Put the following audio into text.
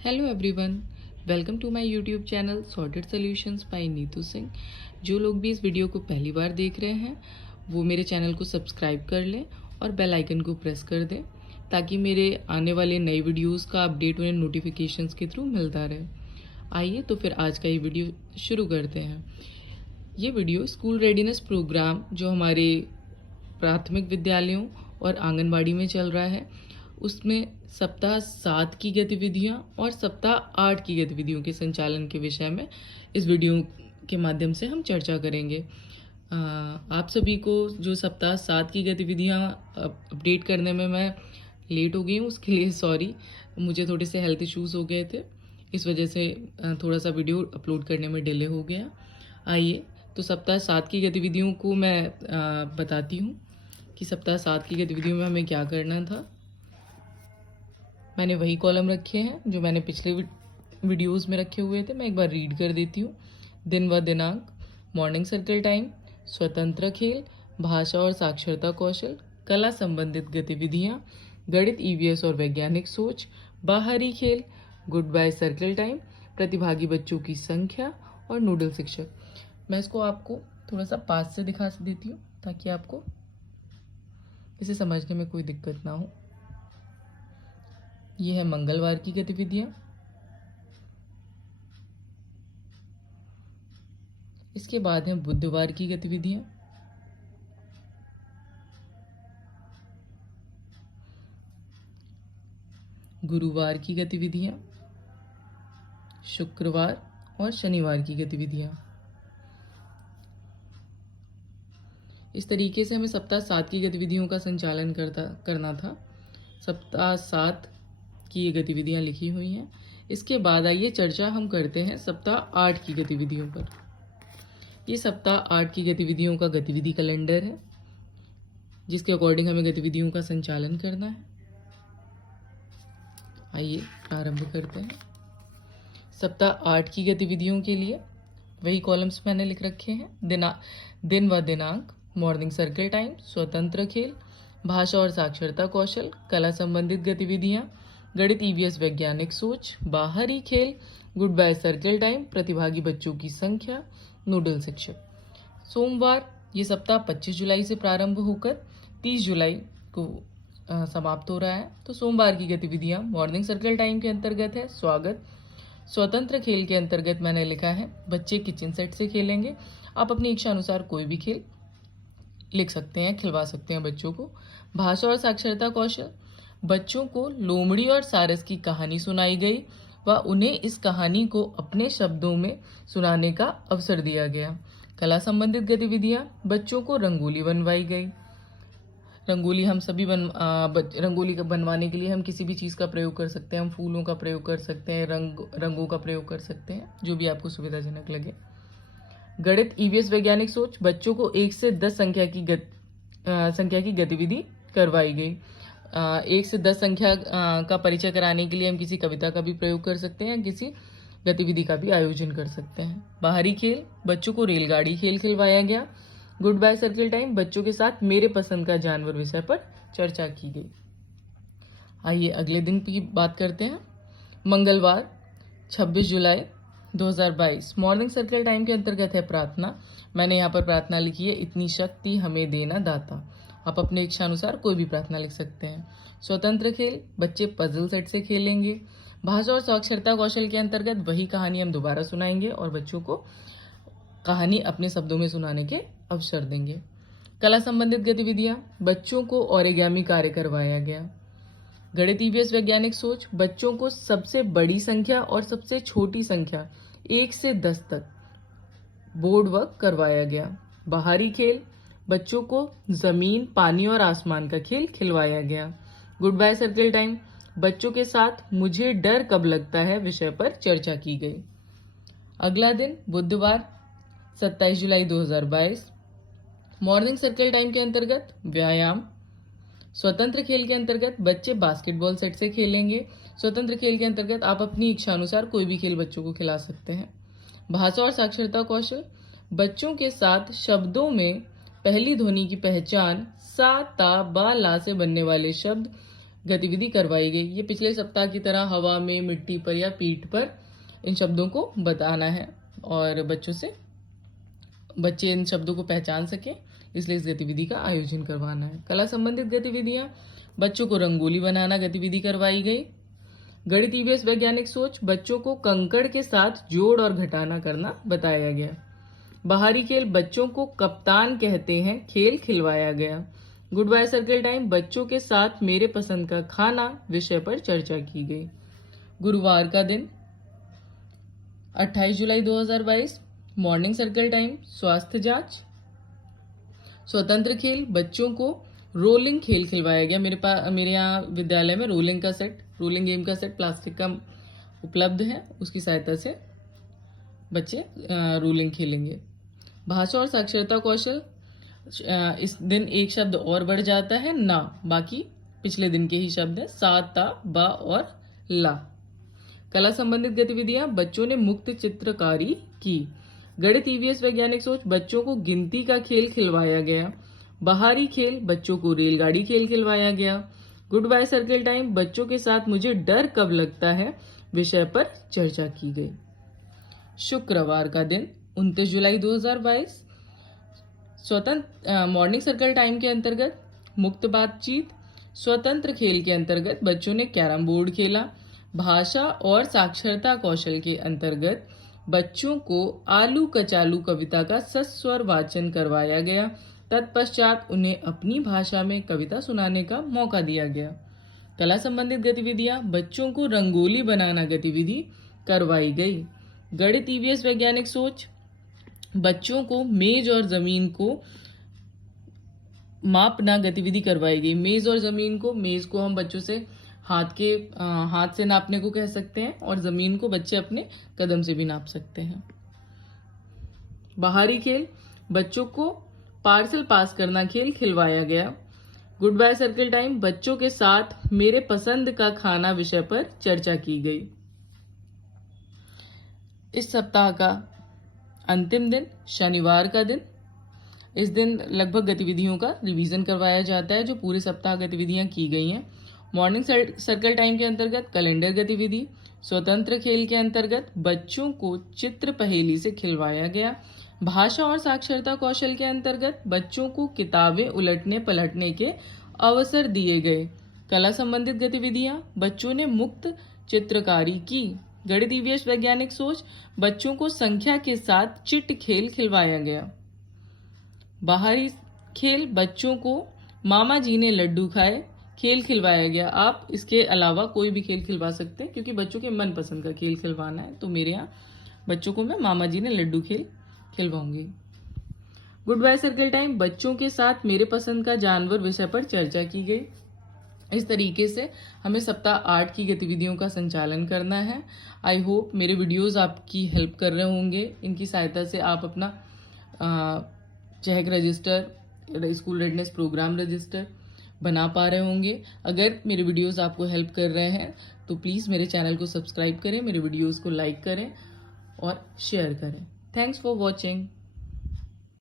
Hello everyone, welcome to my YouTube channel Sorted Solutions by Neetu Singh. जो लोग भी इस वीडियो को पहली बार देख रहे हैं वो मेरे चैनल को सब्सक्राइब कर लें और बेल आइकन को प्रेस कर दें ताकि मेरे आने वाले नए वीडियोस का अपडेट उन्हें नोटिफिकेशंस के थ्रू मिलता रहे। आइए तो फिर आज का ये वीडियो शुरू करते हैं। ये वीडियो स्कूल रेडीनेस प्रोग्राम जो हमारे प्राथमिक विद्यालयों और आंगनबाड़ी में चल रहा है उसमें सप्ताह 7 की गतिविधियां और सप्ताह 8 की गतिविधियों के संचालन के विषय में इस वीडियो के माध्यम से हम चर्चा करेंगे। आप सभी को जो सप्ताह 7 की गतिविधियां अपडेट करने में मैं लेट हो गई हूँ उसके लिए सॉरी। मुझे थोड़े से हेल्थ इश्यूज़ हो गए थे, इस वजह से थोड़ा सा वीडियो अपलोड करने में डिले हो गया। आइए तो सप्ताह 7 की गतिविधियों को मैं बताती हूँ कि सप्ताह 7 की गतिविधियों में हमें क्या करना था। मैंने वही कॉलम रखे हैं जो मैंने पिछले वीडियोस में रखे हुए थे। मैं एक बार रीड कर देती हूँ। दिन व दिनांक, मॉर्निंग सर्कल टाइम, स्वतंत्र खेल, भाषा और साक्षरता कौशल, कला संबंधित गतिविधियाँ, गणित, ईवीएस और वैज्ञानिक सोच, बाहरी खेल, गुड बाय सर्कल टाइम, प्रतिभागी बच्चों की संख्या और नूडल शिक्षक। मैं इसको आपको थोड़ा सा पास से दिखा देती हूँ ताकि आपको इसे समझने में कोई दिक्कत ना हो। ये है मंगलवार की गतिविधियां। इसके बाद है बुधवार की गतिविधियां। गुरुवार की गतिविधियां, शुक्रवार और शनिवार की गतिविधियां। इस तरीके से हमें सप्ताह 7 की गतिविधियों का संचालन करना था। सप्ताह 7 की ये गतिविधियां लिखी हुई हैं। इसके बाद आइए चर्चा हम करते हैं सप्ताह 8 की गतिविधियों पर। ये सप्ताह 8 की गतिविधियों का गतिविधि कैलेंडर है जिसके अकॉर्डिंग हमें गतिविधियों का संचालन करना है। आइए प्रारंभ करते हैं। सप्ताह 8 की गतिविधियों के लिए वही कॉलम्स मैंने लिख रखे हैं। दिन व दिनांक, मॉर्निंग सर्कल टाइम, स्वतंत्र खेल, भाषा और साक्षरता कौशल, कला संबंधित गतिविधियां, गणित, ईवीएस वैज्ञानिक सोच, बाहरी खेल, गुड बाय सर्कल टाइम, प्रतिभागी बच्चों की संख्या, नूडल शिक्षक। सोमवार, ये सप्ताह 25 जुलाई से प्रारंभ होकर 30 जुलाई को समाप्त हो रहा है। तो सोमवार की गतिविधियां मॉर्निंग सर्कल टाइम के अंतर्गत है स्वागत। स्वतंत्र खेल के अंतर्गत मैंने लिखा है बच्चे किचन सेट से खेलेंगे। आप अपनी इच्छा अनुसार कोई भी खेल लिख सकते हैं, खिलवा सकते हैं बच्चों को। भाषा और साक्षरता कौशल, बच्चों को लोमड़ी और सारस की कहानी सुनाई गई व उन्हें इस कहानी को अपने शब्दों में सुनाने का अवसर दिया गया। कला संबंधित गतिविधियां, बच्चों को रंगोली बनवाई गई। रंगोली हम सभी रंगोली बनवाने के लिए हम किसी भी चीज़ का प्रयोग कर सकते हैं। हम फूलों का प्रयोग कर सकते हैं, रंगों का प्रयोग कर सकते हैं, जो भी आपको सुविधाजनक लगे। गणित, ईवीएस वैज्ञानिक सोच, बच्चों को 1 से 10 संख्या की गतिविधि करवाई गई। 1 से 10 संख्या का परिचय कराने के लिए हम किसी कविता का भी प्रयोग कर सकते हैं, किसी गतिविधि का भी आयोजन कर सकते हैं। बाहरी खेल, बच्चों को रेलगाड़ी खेल खिलवाया गया। गुड बाय सर्कल टाइम, बच्चों के साथ मेरे पसंद का जानवर विषय पर चर्चा की गई। आइए अगले दिन की बात करते हैं। मंगलवार 26 जुलाई 2022, मॉर्निंग सर्कल टाइम के अंतर्गत है प्रार्थना। मैंने यहाँ पर प्रार्थना लिखी है, इतनी शक्ति हमें देना दाता। आप अपने इच्छा अनुसार कोई भी प्रार्थना लिख सकते हैं। स्वतंत्र खेल, बच्चे पजल सेट से खेलेंगे। भाषा और साक्षरता कौशल के अंतर्गत वही कहानी हम दोबारा सुनाएंगे और बच्चों को कहानी अपने शब्दों में सुनाने के अवसर देंगे। कला संबंधित गतिविधियां, बच्चों को ओरिगामी कार्य करवाया गया। गणित, ईवीएस वैज्ञानिक सोच, बच्चों को सबसे बड़ी संख्या और सबसे छोटी संख्या 1 से 10 तक बोर्ड वर्क करवाया गया। बाहरी खेल, बच्चों को जमीन, पानी और आसमान का खेल खिलवाया गया। गुड बाय सर्कल टाइम, बच्चों के साथ मुझे डर कब लगता है विषय पर चर्चा की गई। अगला दिन बुधवार 27 जुलाई 2022, मॉर्निंग सर्कल टाइम के अंतर्गत व्यायाम। स्वतंत्र खेल के अंतर्गत बच्चे बास्केटबॉल सेट से खेलेंगे। स्वतंत्र खेल के अंतर्गत आप अपनी इच्छा अनुसार कोई भी खेल बच्चों को खिला सकते हैं। भाषा और साक्षरता कौशल, बच्चों के साथ शब्दों में पहली ध्वनि की पहचान सा, ता, बा, ला से बनने वाले शब्द गतिविधि करवाई गई। ये पिछले सप्ताह की तरह हवा में, मिट्टी पर या पीठ पर इन शब्दों को बताना है और बच्चे इन शब्दों को पहचान सकें, इसलिए इस गतिविधि का आयोजन करवाना है। कला संबंधित गतिविधियां, बच्चों को रंगोली बनाना गतिविधि करवाई गई। गणित ईवीएस वैज्ञानिक सोच, बच्चों को कंकड़ के साथ जोड़ और घटाना करना बताया गया। बाहरी खेल, बच्चों को कप्तान कहते हैं खेल खिलवाया गया। गुड बाय सर्कल टाइम, बच्चों के साथ मेरे पसंद का खाना विषय पर चर्चा की गई। गुरुवार का दिन 28 जुलाई 2022, मॉर्निंग सर्कल टाइम स्वास्थ्य जांच। स्वतंत्र खेल, बच्चों को रोलिंग खेल खिलवाया गया। मेरे यहाँ विद्यालय में रोलिंग गेम का सेट प्लास्टिक का उपलब्ध है, उसकी सहायता से बच्चे रोलिंग खेलेंगे। भाषा और साक्षरता कौशल, इस दिन एक शब्द और बढ़ जाता है, ना, बाकी पिछले दिन के ही शब्द है, सा, ता, बा और ला। कला संबंधित गतिविधियां, बच्चों ने मुक्त चित्रकारी की। गणित ईवीएस वैज्ञानिक सोच, बच्चों को गिनती का खेल खिलवाया गया। बाहरी खेल, बच्चों को रेलगाड़ी खेल खिलवाया गया। गुड बाय सर्कल टाइम, बच्चों के साथ मुझे डर कब लगता है विषय पर चर्चा की गई। शुक्रवार का दिन 29 जुलाई 2022, मॉर्निंग सर्कल टाइम के अंतर्गत मुक्त बातचीत। स्वतंत्र खेल के अंतर्गत बच्चों ने कैरम बोर्ड खेला। भाषा और साक्षरता कौशल के अंतर्गत बच्चों को आलू कचालू कविता का सस्वर वाचन करवाया गया। तत्पश्चात उन्हें अपनी भाषा में कविता सुनाने का मौका दिया गया। कला संबंधित गतिविधियां, बच्चों को रंगोली बनाना गतिविधि करवाई गई। गणित ईवीएस वैज्ञानिक सोच, बच्चों को मेज और जमीन को मापना गतिविधि करवाई गई। मेज को हम बच्चों से हाथ से नापने को कह सकते हैं और जमीन को बच्चे अपने कदम से भी नाप सकते हैं। बाहरी खेल, बच्चों को पार्सल पास करना खेल खिलवाया गया। गुड बाय सर्कल टाइम, बच्चों के साथ मेरे पसंद का खाना विषय पर चर्चा की गई। इस सप्ताह का अंतिम दिन शनिवार का दिन, इस दिन लगभग गतिविधियों का रिवीजन करवाया जाता है जो पूरे सप्ताह गतिविधियां की गई हैं। मॉर्निंग सर्कल टाइम के अंतर्गत कैलेंडर गतिविधि। स्वतंत्र खेल के अंतर्गत बच्चों को चित्र पहेली से खिलवाया गया। भाषा और साक्षरता कौशल के अंतर्गत बच्चों को किताबें उलटने पलटने के अवसर दिए गए। कला संबंधित गतिविधियां, बच्चों ने मुक्त चित्रकारी की। गणित ईवीएस वैज्ञानिक सोच, बच्चों को संख्या के साथ चिट खेल खिलवाया गया। बाहरी खेल, बच्चों को मामा जी ने लड्डू खाए खेल खिलवाया गया। आप इसके अलावा कोई भी खेल खिलवा सकते हैं क्योंकि बच्चों के मनपसंद का खेल खिलवाना है, तो मेरे यहाँ बच्चों को मैं मामा जी ने लड्डू खेल खिलवाऊंगी। गुड बाय सर्कल टाइम, बच्चों के साथ मेरे पसंद का जानवर विषय पर चर्चा की गई। इस तरीके से हमें सप्ताह 8 की गतिविधियों का संचालन करना है। आई होप मेरे वीडियोस आपकी हेल्प कर रहे होंगे। इनकी सहायता से आप अपना check register, school readiness program register बना पा रहे होंगे। अगर मेरे वीडियोस आपको हेल्प कर रहे हैं तो प्लीज़ मेरे चैनल को सब्सक्राइब करें, मेरे वीडियोस को लाइक करें और शेयर करें। Thanks for watching.